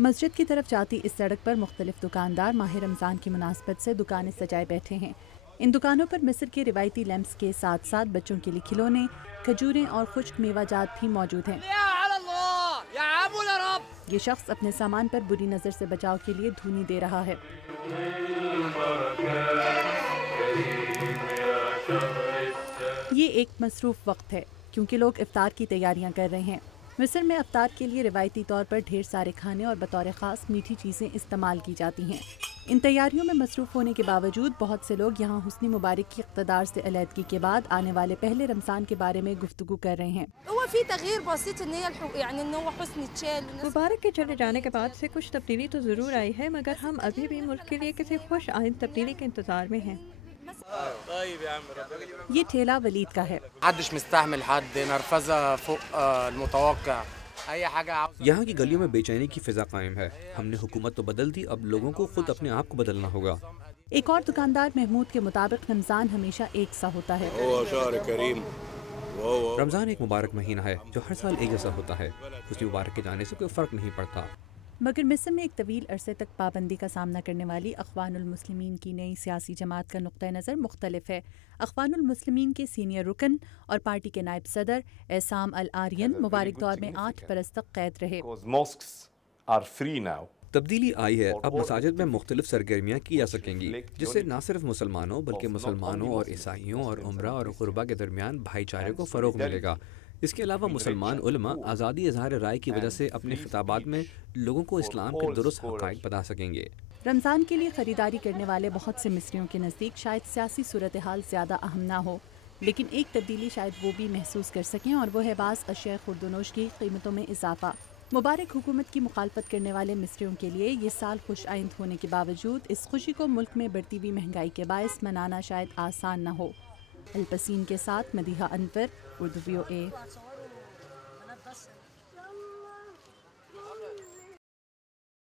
مسجد کی طرف جاتی اس سڑک پر مختلف دکاندار ماہ رمضان کی مناسبت سے دکانیں سجائے بیٹھے ہیں۔ ان دکانوں پر مصر کے روایتی لیمپس کے ساتھ ساتھ بچوں کے لیے کھلونے، کھجوریں اور خشک میوہ جات بھی موجود ہیں۔ یہ شخص اپنے سامان پر بری نظر سے بچاؤ کے لیے دھونی دے رہا ہے۔ یہ ایک مصروف وقت ہے کیونکہ لوگ افطار کی تیاریاں کر رہے ہیں۔ مصر میں افطار کے لیے روایتی طور پر ڈھیر سارے کھانے اور بطور خاص میٹھی چیزیں استعمال کی جاتی ہیں۔ ان تیاریوں میں مصروف ہونے کے باوجود بہت سے لوگ یہاں حسنی مبارک کی اقتدار سے علیحدگی کے بعد آنے والے پہلے رمضان کے بارے میں گفتگو کر رہے ہیں۔ مبارک کے چلے جانے کے بعد سے کچھ تبدیلی تو ضرور آئی ہے، مگر ہم ابھی بھی ملک کے لیے کسی خوش آئند تبدیلی کے انتظار میں ہیں۔ یہ ٹھیلا ولید کا ہے۔ یہاں کی گلیوں میں بے چینی کی فضا قائم ہے۔ ہم نے حکومت تو بدل دی، اب لوگوں کو خود اپنے آپ کو بدلنا ہوگا۔ ایک اور دکاندار محمود کے مطابق رمضان ہمیشہ ایک سا ہوتا ہے۔ رمضان ایک مبارک مہینہ ہے جو ہر سال ایک جیسا ہوتا ہے۔ اس مبارک کے جانے سے کوئی فرق نہیں پڑتا۔ مگر مصر میں ایک طویل عرصے تک پابندی کا سامنا کرنے والی اخوان المسلمین کی نئی سیاسی جماعت کا نقطہ نظر مختلف ہے۔ اخوان المسلمین کے سینئر رکن اور پارٹی کے نائب صدر عصام العریان مبارک دور میں 8 برس تک قید رہے۔ تبدیلی آئی ہے، اب مساجد میں مختلف سرگرمیاں کی جا سکیں گی، جس سے نہ صرف مسلمانوں بلکہ مسلمانوں اور عیسائیوں اور عمرہ اور غربا کے درمیان بھائی چارے کو فروغ ملے گا۔ اس کے علاوہ مسلمان علماء آزادی اظہار رائے کی وجہ سے اپنے خطابات میں لوگوں کو اسلام کے درست حقائق بتا سکیں گے۔ رمضان کے لیے خریداری کرنے والے بہت سے مصریوں کے نزدیک شاید سیاسی صورتحال زیادہ اہم نہ ہو، لیکن ایک تبدیلی شاید وہ بھی محسوس کر سکیں اور وہ ہے بعض اشیاء خوردونوش کی قیمتوں میں اضافہ۔ مبارک حکومت کی مخالفت کرنے والے مصریوں کے لیے یہ سال خوش آئند ہونے کے باوجود اس خوشی کو ملک میں بڑھتی ہوئی مہنگائی کے باعث منانا شاید آسان نہ ہو۔ الپسین کے ساتھ مدیحہ انور، اردو VOA۔